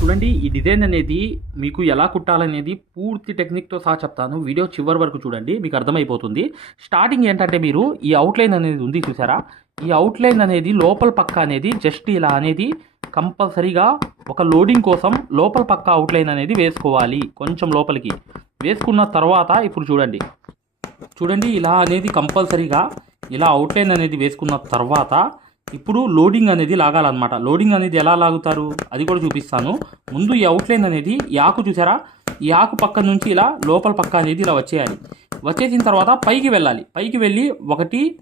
చూడండి ఈ డిజైన్ అనేది మీకు ఎలా కుట్టాలనేది పూర్తి టెక్నిక్తో సహా చెప్తాను. వీడియో చివరి వరకు చూడండి మీకు అర్థమైపోతుంది. స్టార్టింగ్ ఏంటంటే మీరు ఈ అవుట్లైన్ అనేది ఉంది చూసారా? ఈ అవుట్లైన్ అనేది లోపల పక్క అనేది జస్ట్ ఇలా అనేది కంపల్సరీగా ఒక లోడింగ్ కోసం లోపల పక్క అవుట్లైన్ అనేది వేసుకోవాలి కొంచెం లోపలికి. వేసుకున్న తర్వాత ఇప్పుడు చూడండి. చూడండి ఇలా అనేది కంపల్సరీగా ఇలా అవుట్లైన్ అనేది వేసుకున్న తర్వాత ఇప్పుడు లోడింగ్ అనేది లాగాలన్నమాట. లోడింగ్ అనేది ఎలా లాగుతారు? అది కూడా చూపిస్తాను. ముందు ఈ అవుట్లైన్ అనేది ఈ ఆకు చూసారా? ఈ ఆకు పక్క నుంచి ఇలా లోపల పక్క అనేది ఇలా వచ్చేయాలి. వచ్చేసిన తర్వాత పైకి వెళ్ళాలి. పైకి వెళ్ళి ఒకటి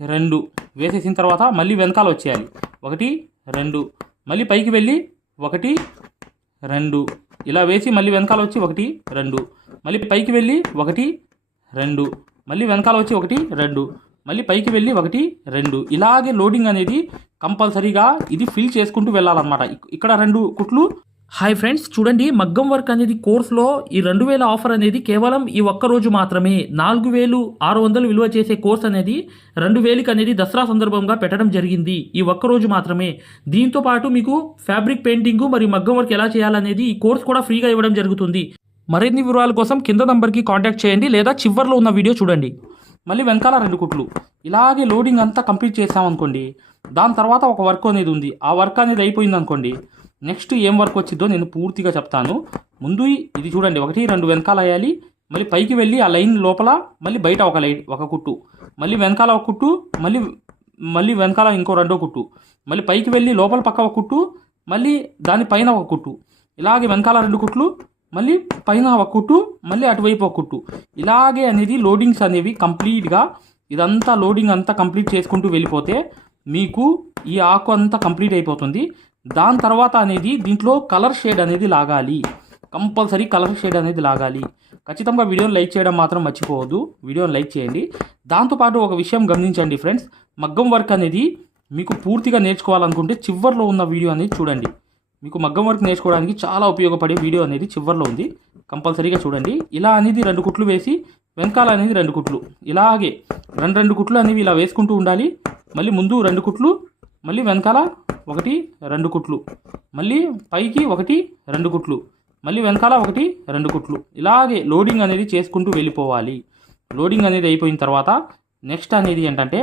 రెండు వేసేసిన తర్వాత మళ్ళీ వెనకాల వచ్చేయాలి. ఒకటి రెండు మళ్ళీ పైకి వెళ్ళి ఒకటి రెండు ఇలా వేసి మళ్ళీ వెనకాల వచ్చి ఒకటి రెండు మళ్ళీ పైకి వెళ్ళి ఒకటి రెండు మళ్ళీ వెనకాల వచ్చి ఒకటి రెండు మళ్ళీ పైకి వెళ్ళి ఒకటి రెండు. ఇలాగే లోడింగ్ అనేది కంపల్సరీగా ఇది ఫిల్ చేసుకుంటూ వెళ్ళాలన్నమాట. ఇక్కడ రెండు కుట్లు. హాయ్ ఫ్రెండ్స్ చూడండి మగ్గం వర్క్ అనేది కోర్సులో ఈ రెండు వేల ఆఫర్ అనేది కేవలం ఈ ఒక్క రోజు మాత్రమే. నాలుగు వేలు ఆరు వందలు విలువ చేసే కోర్స్ అనేది రెండు వేలకి అనేది దసరా సందర్భంగా పెట్టడం జరిగింది. ఈ ఒక్క రోజు మాత్రమే. దీంతో పాటు మీకు ఫ్యాబ్రిక్ పెయింటింగ్ మరియు మగ్గం వర్క్ ఎలా చేయాలనేది ఈ కోర్స్ కూడా ఫ్రీగా ఇవ్వడం జరుగుతుంది. మరిన్ని వివరాల కోసం కింద నంబర్కి కాంటాక్ట్ చేయండి లేదా చివర్లో ఉన్న వీడియో చూడండి. మళ్ళీ వెనకాల రెండు కుట్లు. ఇలాగే లోడింగ్ అంతా కంప్లీట్ చేసామనుకోండి దాని తర్వాత ఒక వర్క్ అనేది ఉంది. ఆ వర్క్ అనేది అయిపోయింది అనుకోండి నెక్స్ట్ ఏం వర్క్ వచ్చిందో నేను పూర్తిగా చెప్తాను. ముందు ఇది చూడండి ఒకటి రెండు వెనకాల వేయాలి మళ్ళీ పైకి వెళ్ళి ఆ లైన్ లోపల మళ్ళీ బయట ఒక లైన్ ఒక కుట్టు. మళ్ళీ వెనకాల ఒక కుట్టు మళ్ళీ మళ్ళీ వెనకాల ఇంకో రెండో కుట్టు. మళ్ళీ పైకి వెళ్ళి లోపల పక్క ఒక కుట్టు మళ్ళీ దానిపైన ఒక కుట్టు. ఇలాగే వెనకాల రెండు కుట్లు మళ్ళీ పైన ఒక కుట్టు మళ్ళీ అటువైపు ఒక కుట్టు. ఇలాగే అనేది లోడింగ్స్ అనేవి కంప్లీట్గా ఇదంతా లోడింగ్ అంతా కంప్లీట్ చేసుకుంటూ వెళ్ళిపోతే మీకు ఈ ఆకు అంతా కంప్లీట్ అయిపోతుంది. దాని తర్వాత అనేది దీంట్లో కలర్ షేడ్ అనేది లాగాలి. కంపల్సరీ కలర్ షేడ్ అనేది లాగాలి. ఖచ్చితంగా వీడియోని లైక్ చేయడం మాత్రం మర్చిపోవద్దు. వీడియోని లైక్ చేయండి. దాంతోపాటు ఒక విషయం గమనించండి ఫ్రెండ్స్. మగ్గం వర్క్ అనేది మీకు పూర్తిగా నేర్చుకోవాలనుకుంటే చివర్లో ఉన్న వీడియో అనేది చూడండి. మీకు మగ్గం వర్క్ నేర్చుకోవడానికి చాలా ఉపయోగపడే వీడియో అనేది చివర్లో ఉంది. కంపల్సరీగా చూడండి. ఇలా అనేది రెండు కుట్లు వేసి వెనకాల అనేది రెండు కుట్లు. ఇలాగే రెండు రెండు కుట్లు అనేవి ఇలా వేసుకుంటూ ఉండాలి. మళ్ళీ ముందు రెండు కుట్లు మళ్ళీ వెనకాల ఒకటి రెండు కుట్లు. మళ్ళీ పైకి ఒకటి రెండు కుట్లు. మళ్ళీ వెనకాల ఒకటి రెండు కుట్లు. ఇలాగే లోడింగ్ అనేది చేసుకుంటూ వెళ్ళిపోవాలి. లోడింగ్ అనేది అయిపోయిన తర్వాత నెక్స్ట్ అనేది ఏంటంటే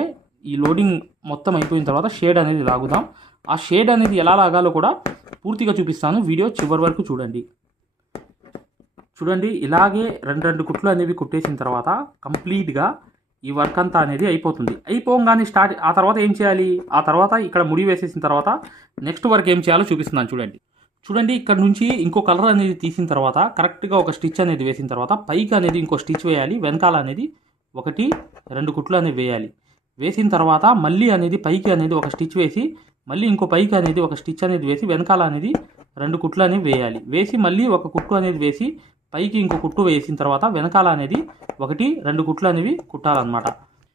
ఈ లోడింగ్ మొత్తం అయిపోయిన తర్వాత షేడ్ అనేది లాగుదాం. ఆ షేడ్ అనేది ఎలా లాగాలో కూడా పూర్తిగా చూపిస్తాను. వీడియో చివరి వరకు చూడండి. చూడండి ఇలాగే రెండు రెండు కుట్లు అనేవి కుట్టేసిన తర్వాత కంప్లీట్గా ఈ వర్క్ అంతా అనేది అయిపోతుంది. అయిపోగానే స్టార్ట్ ఆ తర్వాత ఏం చేయాలి? ఆ తర్వాత ఇక్కడ ముడి వేసేసిన తర్వాత నెక్స్ట్ వర్క్ ఏం చేయాలో చూపిస్తున్నాను చూడండి. చూడండి ఇక్కడ నుంచి ఇంకో కలర్ అనేది తీసిన తర్వాత కరెక్ట్గా ఒక స్టిచ్ అనేది వేసిన తర్వాత పైకి అనేది ఇంకో స్టిచ్ వేయాలి. వెనకాల అనేది ఒకటి రెండు కుట్లు అనేవి వేయాలి. వేసిన తర్వాత మళ్ళీ అనేది పైకి అనేది ఒక స్టిచ్ వేసి మళ్ళీ ఇంకో పైకి అనేది ఒక స్టిచ్ అనేది వేసి వెనకాల అనేది రెండు కుట్లు అనేవి వేయాలి. వేసి మళ్ళీ ఒక కుట్టు అనేది వేసి పైకి ఇంకో కుట్టు వేసిన తర్వాత వెనకాల అనేది ఒకటి రెండు కుట్లు అనేవి కుట్టాలన్నమాట.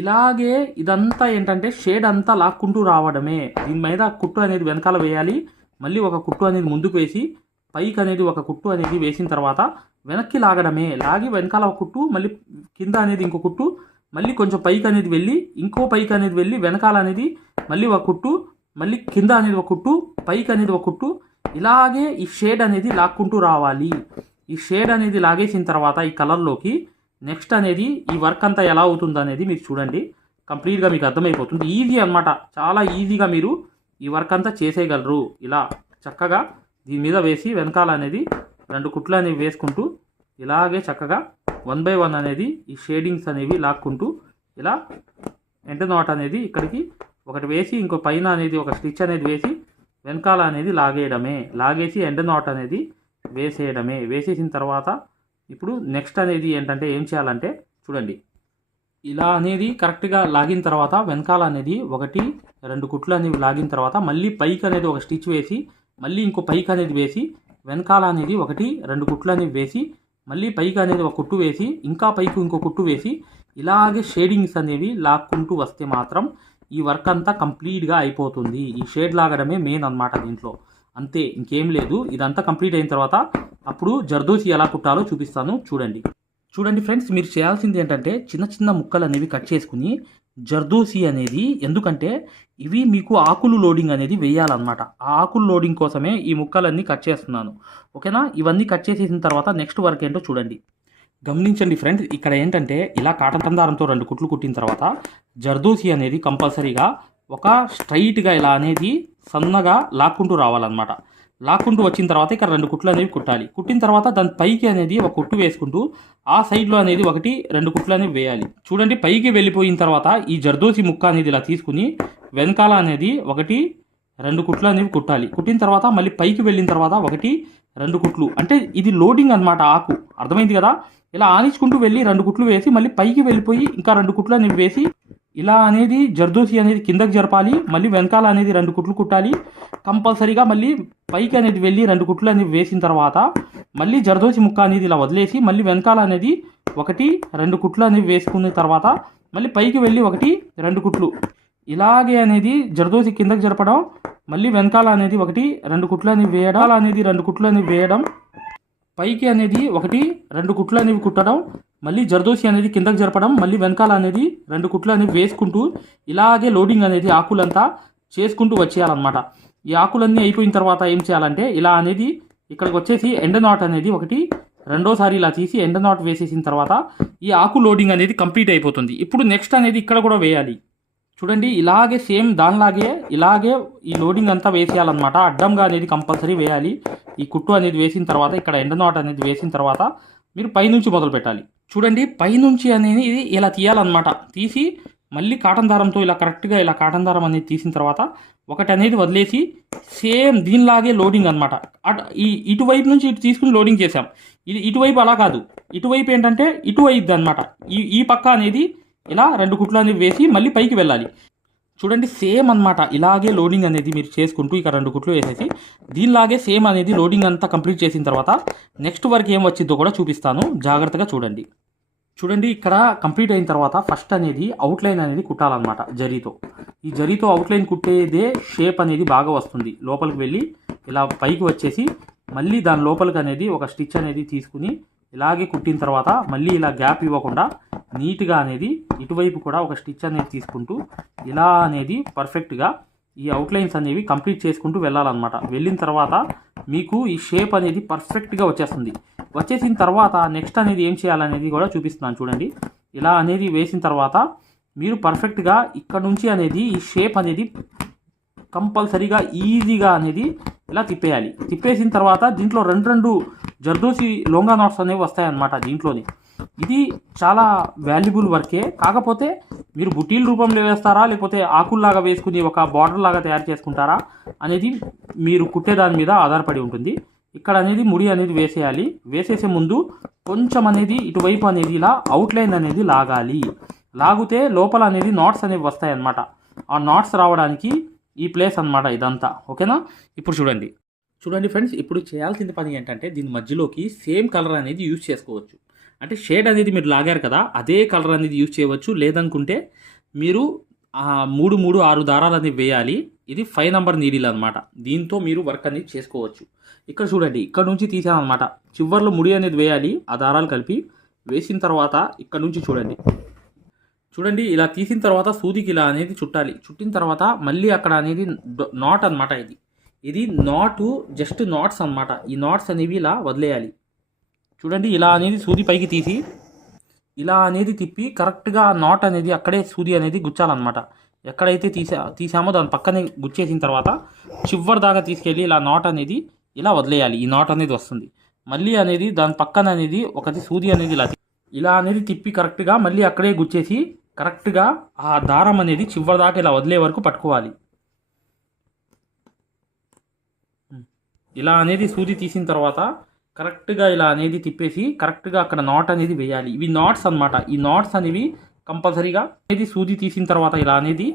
ఇలాగే ఇదంతా ఏంటంటే షేడ్ అంతా లాక్కుంటూ రావడమే. దీని మీద కుట్టు అనేది వెనకాల వేయాలి. మళ్ళీ ఒక కుట్టు అనేది ముందుకు వేసి పైకి అనేది ఒక కుట్టు అనేది వేసిన తర్వాత వెనక్కి లాగడమే. లాగి వెనకాల ఒక కుట్టు మళ్ళీ కింద అనేది ఇంకో కుట్టు మళ్ళీ కొంచెం పైకి అనేది వెళ్ళి ఇంకో పైకి అనేది వెళ్ళి వెనకాల అనేది మళ్ళీ ఒక కుట్టు మళ్ళీ కింద అనేది ఒక కుట్టు పైకి అనేది ఒక కుట్టు. ఇలాగే ఈ షేడ్ అనేది లాక్కుంటూ రావాలి. ఈ షేడ్ అనేది లాగేసిన తర్వాత ఈ కలర్లోకి నెక్స్ట్ అనేది ఈ వర్క్ అంతా ఎలా అవుతుంది అనేది మీరు చూడండి. కంప్లీట్గా మీకు అర్థమైపోతుంది. ఈజీ అన్నమాట. చాలా ఈజీగా మీరు ఈ వర్క్ అంతా చేసేయగలరు. ఇలా చక్కగా దీని మీద వేసి వెనకాల అనేది రెండు కుట్లు అనేవి వేసుకుంటూ ఇలాగే చక్కగా వన్ బై వన్ అనేది ఈ షేడింగ్స్ అనేవి లాక్కుంటూ ఇలా ఎండ నాట్ అనేది ఇక్కడికి ఒకటి వేసి ఇంకో పైన అనేది ఒక స్టిచ్ అనేది వేసి వెనకాల అనేది లాగేయడమే. లాగేసి ఎండ నాట్ అనేది వేసేయడమే. వేసేసిన తర్వాత ఇప్పుడు నెక్స్ట్ అనేది ఏంటంటే ఏం చేయాలంటే చూడండి. ఇలా అనేది కరెక్ట్గా లాగిన తర్వాత వెనకాల అనేది ఒకటి రెండు కుట్లు అనేవి లాగిన తర్వాత మళ్ళీ పైకి అనేది ఒక స్టిచ్ వేసి మళ్ళీ ఇంకో పైకి అనేది వేసి వెనకాల అనేది ఒకటి రెండు కుట్లు అనేవి వేసి మళ్ళీ పైకి అనేది ఒక కుట్టు వేసి ఇంకా పైకి ఇంకో కుట్టు వేసి ఇలాగే షేడింగ్స్ అనేవి లాక్కుంటూ వస్తే మాత్రం ఈ వర్క్ అంతా కంప్లీట్గా అయిపోతుంది. ఈ షేడ్ లాగడమే మెయిన్ అన్నమాట దీంట్లో. అంతే ఇంకేం లేదు. ఇదంతా కంప్లీట్ అయిన తర్వాత అప్పుడు జర్దోసి ఎలా కుట్టాలో చూపిస్తాను. చూడండి. చూడండి ఫ్రెండ్స్ మీరు చేయాల్సింది ఏంటంటే చిన్న చిన్న ముక్కలు అనేవి కట్ చేసుకుని జర్దోసి అనేది ఎందుకంటే ఇవి మీకు ఆకులు లోడింగ్ అనేది వేయాలన్నమాట. ఆ ఆకులు లోడింగ్ కోసమే ఈ ముక్కలన్నీ కట్ చేస్తున్నాను. ఓకేనా? ఇవన్నీ కట్ చేసేసిన తర్వాత నెక్స్ట్ వర్క్ ఏంటో చూడండి. గమనించండి ఫ్రెండ్స్ ఇక్కడ ఏంటంటే ఇలా కాటన్ దారంతో రెండు కుట్లు కుట్టిన తర్వాత జర్దోసి అనేది కంపల్సరీగా ఒక స్ట్రైట్గా ఇలా అనేది సన్నగా లాక్కుంటూ రావాలన్నమాట. లాక్కుంటూ వచ్చిన తర్వాత ఇక్కడ రెండు కుట్లు అనేవి కుట్టాలి. కుట్టిన తర్వాత దాని పైకి అనేది ఒక కుట్టు వేసుకుంటూ ఆ సైడ్లో అనేది ఒకటి రెండు కుట్లు అనేవి వేయాలి. చూడండి పైకి వెళ్ళిపోయిన తర్వాత ఈ జర్దోసి ముక్క అనేది ఇలా తీసుకుని వెనకాల అనేది ఒకటి రెండు కుట్లు అనేవి కుట్టాలి. కుట్టిన తర్వాత మళ్ళీ పైకి వెళ్ళిన తర్వాత ఒకటి రెండు కుట్లు. అంటే ఇది లోడింగ్ అన్నమాట ఆకు. అర్థమైంది కదా? ఇలా ఆనించుకుంటూ వెళ్ళి రెండు కుట్లు వేసి మళ్ళీ పైకి వెళ్ళిపోయి ఇంకా రెండు కుట్లు అనేవి వేసి ఇలా అనేది జర్దోసి అనేది కిందకి జరపాలి మళ్ళీ వెనకాల అనేది రెండు కుట్లు కుట్టాలి కంపల్సరీగా మళ్ళీ పైకి అనేది వెళ్ళి రెండు కుట్లు అనేవి వేసిన తర్వాత మళ్ళీ జర్దోసి ముక్క అనేది ఇలా వదిలేసి మళ్ళీ వెనకాల అనేది ఒకటి రెండు కుట్లు అనేవి వేసుకున్న తర్వాత మళ్ళీ పైకి వెళ్ళి ఒకటి రెండు కుట్లు. ఇలాగే అనేది జర్దోసి కిందకి జరపడం మళ్ళీ వెనకాల అనేది ఒకటి రెండు కుట్లు అనేవి వేయడం అనేది రెండు కుట్లు అనేవి వేయడం పైకి అనేది ఒకటి రెండు కుట్లు అనేవి కుట్టడం మళ్ళీ జర్దోసి అనేది కిందకు జరపడం మళ్ళీ వెనకాల అనేది రెండు కుట్లు అనేవి వేసుకుంటూ ఇలాగే లోడింగ్ అనేది ఆకులంతా చేసుకుంటూ వచ్చేయాలన్నమాట. ఈ ఆకులన్నీ అయిపోయిన తర్వాత ఏం చేయాలంటే ఇలా అనేది ఇక్కడికి వచ్చేసి ఎండ నాట్ అనేది ఒకటి రెండోసారి ఇలా తీసి ఎండ నాట్ వేసేసిన తర్వాత ఈ ఆకు లోడింగ్ అనేది కంప్లీట్ అయిపోతుంది. ఇప్పుడు నెక్స్ట్ అనేది ఇక్కడ కూడా వేయాలి. చూడండి ఇలాగే సేమ్ దానిలాగే ఇలాగే ఈ లోడింగ్ అంతా వేసేయాలన్నమాట. అడ్డంగా అనేది కంపల్సరీ వేయాలి. ఈ కుట్టు అనేది వేసిన తర్వాత ఇక్కడ ఎండ నాట్ అనేది వేసిన తర్వాత మీరు పైనుంచి మొదలు పెట్టాలి చూడండి పైనుంచి అనేది ఇది ఇలా తీయాలన్నమాట. తీసి మళ్ళీ కాటన్ దారంతో ఇలా కరెక్ట్గా ఇలా కాటన్ దారం అనేది తీసిన తర్వాత ఒకటి అనేది వదిలేసి సేమ్ దీనిలాగే లోడింగ్ అనమాట ఈ ఇటువైపు నుంచి ఇటు తీసుకుని లోడింగ్ చేసాం ఇది ఇటువైపు అలా కాదు. ఇటువైపు ఏంటంటే ఇటు అయిద్ది అనమాట ఈ ఈ పక్క అనేది ఇలా రెండు కుట్లు అనేవి వేసి మళ్ళీ పైకి వెళ్ళాలి. చూడండి సేమ్ అన్నమాట. ఇలాగే లోడింగ్ అనేది మీరు చేసుకుంటూ ఇక రెండు కుట్లు వేసేసి దీనిలాగే సేమ్ అనేది లోడింగ్ అంతా కంప్లీట్ చేసిన తర్వాత నెక్స్ట్ వరకు ఏం వచ్చిందో కూడా చూపిస్తాను. జాగ్రత్తగా చూడండి. చూడండి ఇక్కడ కంప్లీట్ అయిన తర్వాత ఫస్ట్ అనేది అవుట్లైన్ అనేది కుట్టాలన్నమాట జరీతో. ఈ జరీతో అవుట్లైన్ కుట్టేదే షేప్ అనేది బాగా వస్తుంది. లోపలికి వెళ్ళి ఇలా పైకి వచ్చేసి మళ్ళీ దాని లోపలికి అనేది ఒక స్టిచ్ అనేది తీసుకుని ఇలాగే కుట్టిన తర్వాత మళ్ళీ ఇలా గ్యాప్ ఇవ్వకుండా నీట్గా అనేది ఇటువైపు కూడా ఒక స్టిచ్ అనేది తీసుకుంటూ ఇలా అనేది పర్ఫెక్ట్గా ఈ అవుట్లైన్స్ అనేవి కంప్లీట్ చేసుకుంటూ వెళ్ళాలన్నమాట. వెళ్ళిన తర్వాత మీకు ఈ షేప్ అనేది పర్ఫెక్ట్గా వచ్చేస్తుంది. వచ్చేసిన తర్వాత నెక్స్ట్ అనేది ఏం చేయాలనేది కూడా చూపిస్తున్నాను చూడండి. ఇలా అనేది వేసిన తర్వాత మీరు పర్ఫెక్ట్గా ఇక్కడ నుంచి అనేది ఈ షేప్ అనేది కంపల్సరీగా ఈజీగా అనేది ఇలా తిప్పేయాలి. తిప్పేసిన తర్వాత దీంట్లో రెండు రెండు జర్దోసి లోంగా నాట్స్ అనేవి వస్తాయన్నమాట దీంట్లోని. ఇది చాలా వాల్యుబుల్ వర్కే కాకపోతే మీరు బుటీల రూపంలో వేస్తారా లేకపోతే ఆకుల్లాగా వేసుకుని ఒక బార్డర్ లాగా తయారు చేసుకుంటారా అనేది మీరు కుట్టే దాని మీద ఆధారపడి ఉంటుంది. ఇక్కడ అనేది ముడి అనేది వేసేయాలి. వేసేసే ముందు కొంచెం అనేది ఇటువైపు అనేది ఇలా అవుట్లైన్ అనేది లాగాలి. లాగితే లోపల అనేది నాట్స్ అనేవి వస్తాయి అన్నమాట ఆ నాట్స్ రావడానికి ఈ ప్లేస్ అన్నమాట ఇదంతా. ఓకేనా? ఇప్పుడు చూడండి. చూడండి ఫ్రెండ్స్ ఇప్పుడు చేయాల్సిన పని ఏంటంటే దీని మధ్యలోకి సేమ్ కలర్ అనేది యూజ్ చేసుకోవచ్చు. అంటే షేడ్ అనేది మీరు లాగారు కదా అదే కలర్ అనేది యూజ్ చేయవచ్చు. లేదనుకుంటే మీరు మూడు మూడు ఆరు దారాలు అనేవి వేయాలి. ఇది ఫైవ్ నెంబర్ నీడిల్ అనమాట దీంతో మీరు వర్క్ అనేది చేసుకోవచ్చు. ఇక్కడ చూడండి ఇక్కడ నుంచి తీసాను అనమాట చివర్లో ముడి అనేది వేయాలి ఆ దారాలు కలిపి వేసిన తర్వాత ఇక్కడ నుంచి చూడండి. చూడండి ఇలా తీసిన తర్వాత సూదికి ఇలా అనేది చుట్టాలి. చుట్టిన తర్వాత మళ్ళీ అక్కడ అనేది నాట్ అనమాట ఇది. ఇది నాటు జస్ట్ నాట్స్ అన్నమాట. ఈ నాట్స్ అనేవి ఇలా వదిలేయాలి. చూడండి ఇలా అనేది సూది పైకి తీసి ఇలా అనేది తిప్పి కరెక్ట్గా నాట్ అనేది అక్కడే సూది అనేది గుచ్చాలన్నమాట. ఎక్కడైతే తీసా తీసామో దాని పక్కనే గుచ్చేసిన తర్వాత చివరి దాకా తీసుకెళ్ళి ఇలా నాట్ అనేది ఇలా వదిలేయాలి. ఈ నాట్ అనేది వస్తుంది. మళ్ళీ అనేది దాని పక్కన అనేది ఒకటి సూది అనేది ఇలా ఇలా అనేది తిప్పి కరెక్ట్గా మళ్ళీ అక్కడే గుచ్చేసి కరెక్ట్గా ఆ దారం అనేది చివరి దాకా ఇలా వదిలే వరకు పట్టుకోవాలి. ఇలా అనేది సూది తీసిన తర్వాత కరెక్ట్గా ఇలా అనేది తిప్పేసి కరెక్ట్గా అక్కడ నాట్ అనేది వేయాలి. ఇవి నాట్స్ అన్నమాట. ఈ నాట్స్ అనేవి కంపల్సరీగా అనేది సూది తీసిన తర్వాత ఇలా అనేది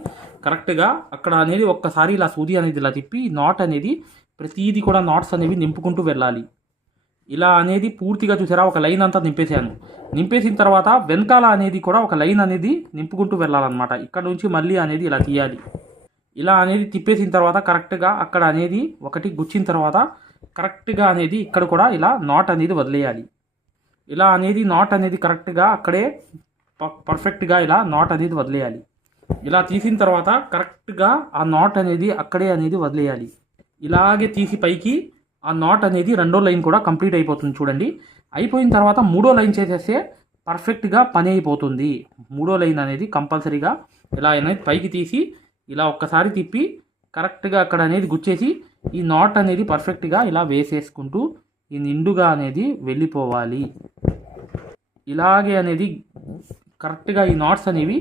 కరెక్ట్గా అక్కడ అనేది ఒక్కసారి ఇలా సూది అనేది ఇలా తిప్పి నాట్ అనేది ప్రతిదీ కూడా నాట్స్ అనేవి నింపుకుంటూ వెళ్ళాలి. ఇలా అనేది పూర్తిగా చూసారా? ఒక లైన్ అంతా నింపేశాను. నింపేసిన తర్వాత వెనకాల అనేది కూడా ఒక లైన్ అనేది నింపుకుంటూ వెళ్ళాలన్నమాట. ఇక్కడ నుంచి మళ్ళీ అనేది ఇలా తీయాలి. ఇలా అనేది తిప్పేసిన తర్వాత కరెక్ట్గా అక్కడ అనేది ఒకటి గుచ్చిన తర్వాత కరెక్ట్గా అనేది ఇక్కడ కూడా ఇలా నాట్ అనేది వదిలేయాలి. ఇలా అనేది నాట్ అనేది కరెక్ట్గా అక్కడే పర్ఫెక్ట్గా ఇలా నాట్ అనేది వదిలేయాలి. ఇలా తీసిన తర్వాత కరెక్ట్గా ఆ నాట్ అనేది అక్కడే అనేది వదిలేయాలి. ఇలాగే తీసి పైకి ఆ నాట్ అనేది రెండో లైన్ కూడా కంప్లీట్ అయిపోతుంది చూడండి. అయిపోయిన తర్వాత మూడో లైన్ చేసేస్తే పర్ఫెక్ట్గా పని అయిపోతుంది. మూడో లైన్ అనేది కంపల్సరీగా ఇలా అనేది పైకి తీసి ఇలా ఒక్కసారి తిప్పి కరెక్ట్గా అక్కడ అనేది గుచ్చేసి ఈ నాట్ అనేది పర్ఫెక్ట్గా ఇలా వేసేసుకుంటూ ఈ నిండుగా అనేది వెళ్ళిపోవాలి. ఇలాగే అనేది కరెక్ట్గా ఈ నాట్స్ అనేవి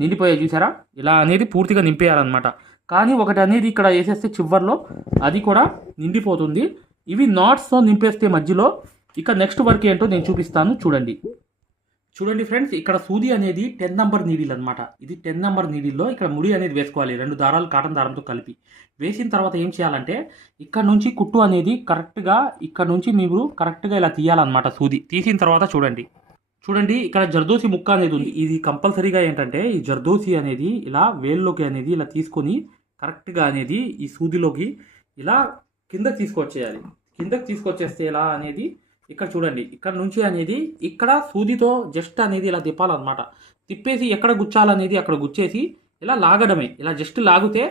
నిండిపోయాయి చూసారా ఇలా అనేది పూర్తిగా నింపేయాలన్నమాట. కానీ ఒకటి అనేది ఇక్కడ వేసేస్తే చివర్లో అది కూడా నిండిపోతుంది. ఇవి నాట్స్తో నింపేస్తే మధ్యలో ఇక నెక్స్ట్ వర్క్ ఏంటో నేను చూపిస్తాను చూడండి. చూడండి ఫ్రెండ్స్ ఇక్కడ సూది అనేది టెన్ నెంబర్ నీడిల్ అనమాట ఇది టెన్ నెంబర్ నీడిల్లో ఇక్కడ ముడి అనేది వేసుకోవాలి రెండు దారాలు కాటన్ దారంతో కలిపి. వేసిన తర్వాత ఏం చేయాలంటే ఇక్కడ నుంచి కుట్టు అనేది కరెక్ట్గా ఇక్కడ నుంచి మీరు కరెక్ట్గా ఇలా తీయాలన్నమాట సూది. తీసిన తర్వాత చూడండి. చూడండి ఇక్కడ జర్దోసి ముక్క అనేది ఉంది. ఇది కంపల్సరీగా ఏంటంటే ఈ జర్దోసి అనేది ఇలా వేల్లోకి అనేది ఇలా తీసుకొని కరెక్ట్గా అనేది ఈ సూదిలోకి ఇలా కిందకి తీసుకొచ్చేయాలి. కిందకి తీసుకొచ్చేస్తే ఎలా అనేది ఇక్కడ చూడండి. ఇక్కడ నుంచి అనేది ఇక్కడ సూదితో జస్ట్ అనేది ఇలా తిప్పాలన్నమాట. తిప్పేసి ఎక్కడ గుచ్చాలనేది అక్కడ గుచ్చేసి ఇలా లాగడమే. ఇలా జస్ట్ లాగితే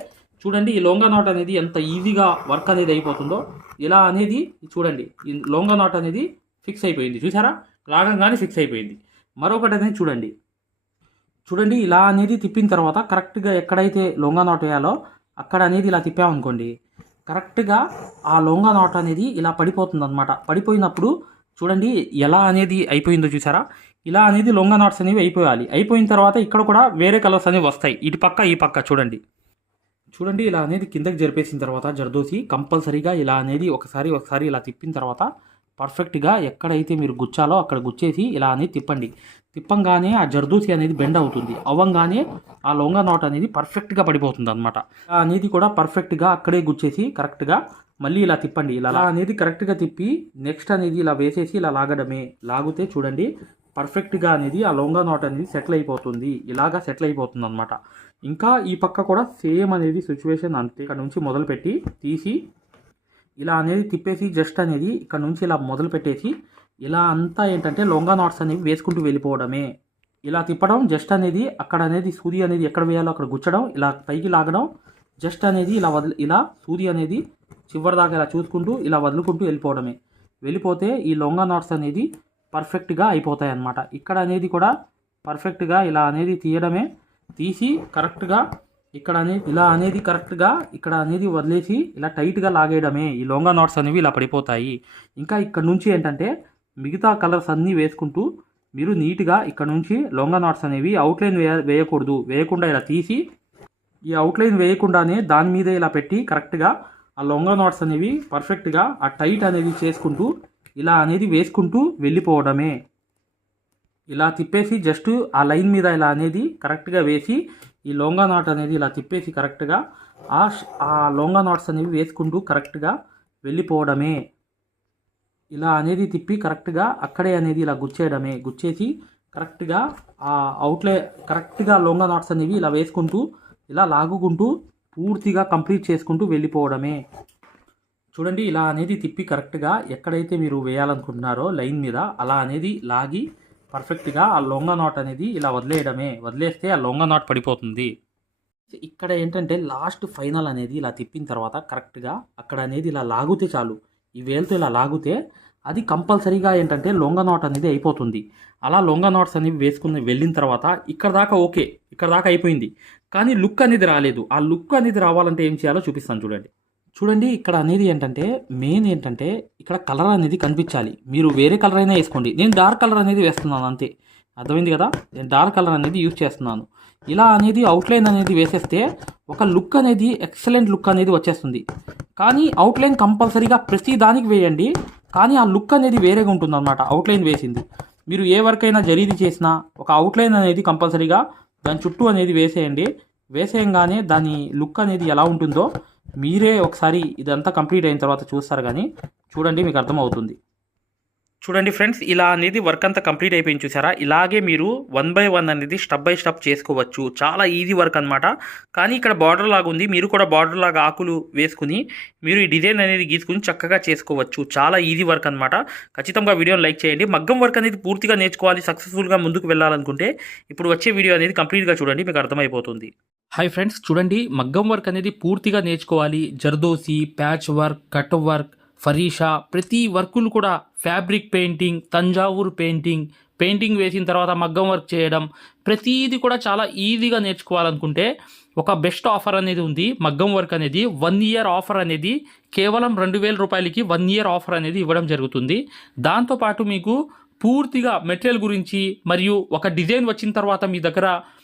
చూడండి ఈ లొంగ నాట్ అనేది ఎంత ఈజీగా వర్క్ అనేది అయిపోతుందో. ఇలా అనేది చూడండి ఈ లొంగ నాట్ అనేది ఫిక్స్ అయిపోయింది. చూసారా? లాగంగానే ఫిక్స్ అయిపోయింది. మరొకటి అనేది చూడండి. చూడండి ఇలా అనేది తిప్పిన తర్వాత కరెక్ట్గా ఎక్కడైతే లొంగ నాట్ వేయాలో అక్కడ అనేది ఇలా తిప్పామనుకోండి కరెక్ట్గా ఆ లొంగ నాట్ అనేది ఇలా పడిపోతుంది అనమాట పడిపోయినప్పుడు చూడండి ఎలా అనేది అయిపోయిందో చూసారా? ఇలా అనేది లొంగ నాట్స్ అనేవి అయిపోయాలి. అయిపోయిన తర్వాత ఇక్కడ కూడా వేరే కలర్స్ అనేవి వస్తాయి. ఇటు పక్క ఈ పక్క చూడండి. చూడండి ఇలా అనేది కిందకి జరిపేసిన తర్వాత జరదోసి కంపల్సరీగా ఇలా అనేది ఒకసారి ఒకసారి ఇలా తిప్పిన తర్వాత పర్ఫెక్ట్గా ఎక్కడైతే మీరు గుచ్చాలో అక్కడ గుచ్చేసి ఇలా అనేది తిప్పండి. తిప్పంగానే ఆ జర్దూసి అనేది బెండ్ అవుతుంది. అవ్వంగానే ఆ లొంగ నాట్ అనేది పర్ఫెక్ట్గా పడిపోతుంది అనమాట అనేది కూడా పర్ఫెక్ట్గా అక్కడే గుచ్చేసి కరెక్ట్గా మళ్ళీ ఇలా తిప్పండి. ఇలా అనేది కరెక్ట్గా తిప్పి నెక్స్ట్ అనేది ఇలా వేసేసి ఇలా లాగడమే. లాగితే చూడండి పర్ఫెక్ట్గా అనేది ఆ లొంగ నాట్ అనేది సెటిల్ అయిపోతుంది. ఇలాగా సెటిల్ అయిపోతుంది అనమాట ఇంకా ఈ పక్క కూడా సేమ్ అనేది సిచ్యువేషన్ అంతే. ఇక్కడ నుంచి మొదలుపెట్టి తీసి ఇలా అనేది తిప్పేసి జస్ట్ అనేది ఇక్కడ నుంచి ఇలా మొదలు పెట్టేసి ఇలా అంతా ఏంటంటే లొంగా నాట్స్ అనేవి వేసుకుంటూ వెళ్ళిపోవడమే. ఇలా తిప్పడం జస్ట్ అనేది అక్కడ అనేది సూది అనేది ఎక్కడ వేయాలో అక్కడ గుచ్చడం ఇలా పైకి లాగడం జస్ట్ అనేది ఇలా వదిలి ఇలా సూది అనేది చివరిదాకా ఇలా చూసుకుంటూ ఇలా వదులుకుంటూ వెళ్ళిపోవడమే. వెళ్ళిపోతే ఈ లొంగా నాట్స్ అనేది పర్ఫెక్ట్గా అయిపోతాయి అన్నమాట ఇక్కడ అనేది కూడా పర్ఫెక్ట్గా ఇలా అనేది తీయడమే. తీసి కరెక్ట్గా ఇక్కడ అనే ఇలా అనేది కరెక్ట్గా ఇక్కడ అనేది వదిలేసి ఇలా టైట్గా లాగేయడమే. ఈ లొంగా నాట్స్ అనేవి ఇలా పడిపోతాయి. ఇంకా ఇక్కడ నుంచి ఏంటంటే మిగతా కలర్స్ అన్నీ వేసుకుంటూ మీరు నీట్గా ఇక్కడ నుంచి లొంగా నాట్స్ అనేవి అవుట్లైన్ వేయ వేయకూడదు. వేయకుండా ఇలా తీసి ఈ అవుట్లైన్ వేయకుండానే దాని మీద ఇలా పెట్టి కరెక్ట్గా ఆ లొంగా నాట్స్ అనేవి పర్ఫెక్ట్గా ఆ టైట్ అనేది చేసుకుంటూ ఇలా అనేది వేసుకుంటూ వెళ్ళిపోవడమే. ఇలా తిప్పేసి జస్ట్ ఆ లైన్ మీద ఇలా అనేది కరెక్ట్గా వేసి ఈ లొంగా నాట్ అనేది ఇలా తిప్పేసి కరెక్ట్గా ఆ లోంగా ఆ లొంగా నాట్స్ అనేవి వేసుకుంటూ కరెక్ట్గా వెళ్ళిపోవడమే. ఇలా అనేది తిప్పి కరెక్ట్గా అక్కడే అనేది ఇలా గుచ్చేయడమే. గుచ్చేసి కరెక్ట్గా ఆ అవుట్లే కరెక్ట్గా లోంగా నాట్స్ అనేవి ఇలా వేసుకుంటూ ఇలా లాగుకుంటూ పూర్తిగా కంప్లీట్ చేసుకుంటూ వెళ్ళిపోవడమే. చూడండి ఇలా అనేది తిప్పి కరెక్ట్గా ఎక్కడైతే మీరు వేయాలనుకుంటున్నారో లైన్ మీద అలా అనేది లాగి పర్ఫెక్ట్గా ఆ లొంగ నాట్ అనేది ఇలా వదిలేయడమే. వదిలేస్తే ఆ లొంగ నాట్ పడిపోతుంది. ఇక్కడ ఏంటంటే లాస్ట్ ఫైనల్ అనేది ఇలా తిప్పిన తర్వాత కరెక్ట్గా అక్కడ అనేది ఇలా లాగితే చాలు. ఈ వేలుతో ఇలా లాగితే అది కంపల్సరీగా ఏంటంటే లొంగ నాట్ అనేది అయిపోతుంది. అలా లొంగ నాట్స్ అనేవి వేసుకుని వెళ్ళిన తర్వాత ఇక్కడ దాకా ఓకే. ఇక్కడ దాకా అయిపోయింది. కానీ లుక్ అనేది రాలేదు. ఆ లుక్ అనేది రావాలంటే ఏం చేయాలో చూపిస్తాను చూడండి. చూడండి ఇక్కడ అనేది ఏంటంటే మెయిన్ ఏంటంటే ఇక్కడ కలర్ అనేది కనిపించాలి. మీరు వేరే కలర్ అయినా వేసుకోండి. నేను డార్క్ కలర్ అనేది వేస్తున్నాను అంతే. అర్థమైంది కదా? నేను డార్క్ కలర్ అనేది యూజ్ చేస్తున్నాను. ఇలా అనేది అవుట్లైన్ అనేది వేసేస్తే ఒక లుక్ అనేది ఎక్సలెంట్ లుక్ అనేది వచ్చేస్తుంది. కానీ అవుట్లైన్ కంపల్సరీగా ప్రతి దానికి వేయండి. కానీ ఆ లుక్ అనేది వేరేగా ఉంటుంది అనమాట అవుట్లైన్ వేసింది. మీరు ఏ వర్క్ అయినా జరీది చేసినా ఒక అవుట్లైన్ అనేది కంపల్సరీగా దాని చుట్టూ అనేది వేసేయండి. వేసేయంగానే దాని లుక్ అనేది ఎలా ఉంటుందో మీరే ఒకసారి ఇదంతా కంప్లీట్ అయిన తర్వాత చూస్తారు కానీ చూడండి మీకు అర్థమవుతుంది. చూడండి ఫ్రెండ్స్ ఇలా అనేది వర్క్ అంతా కంప్లీట్ అయిపోయింది చూసారా? ఇలాగే మీరు వన్ బై వన్ అనేది స్టెప్ బై స్టెప్ చేసుకోవచ్చు. చాలా ఈజీ వర్క్ అనమాట కానీ ఇక్కడ బార్డర్ లాగా ఉంది. మీరు కూడా బార్డర్ లాగా ఆకులు వేసుకుని మీరు ఈ డిజైన్ అనేది గీసుకుని చక్కగా చేసుకోవచ్చు. చాలా ఈజీ వర్క్ అనమాట ఖచ్చితంగా వీడియోని లైక్ చేయండి. మగ్గం వర్క్ అనేది పూర్తిగా నేర్చుకోవాలి సక్సెస్ఫుల్గా ముందుకు వెళ్ళాలనుకుంటే ఇప్పుడు వచ్చే వీడియో అనేది కంప్లీట్గా చూడండి మీకు అర్థమైపోతుంది. హాయ్ ఫ్రెండ్స్ చూడండి మగ్గం వర్క్ అనేది పూర్తిగా నేర్చుకోవాలి. Zardozi patch work cut work ఫరీషా ప్రతి వర్కులు కూడా fabric painting Thanjavur painting painting వేసిన తర్వాత మగ్గం వర్క్ చేయడం ప్రతిదీ కూడా చాలా ఈజీగా నేర్చుకోవాలనుకుంటే ఒక బెస్ట్ ఆఫర్ అనేది ఉంది. మగ్గం వర్క్ అనేది వన్ ఇయర్ ఆఫర్ అనేది కేవలం రెండు వేల రూపాయలకి వన్ ఇయర్ ఆఫర్ అనేది ఇవ్వడం జరుగుతుంది. దాంతోపాటు మీకు పూర్తిగా మెటీరియల్ గురించి మరియు ఒక డిజైన్ వచ్చిన తర్వాత మీ దగ్గర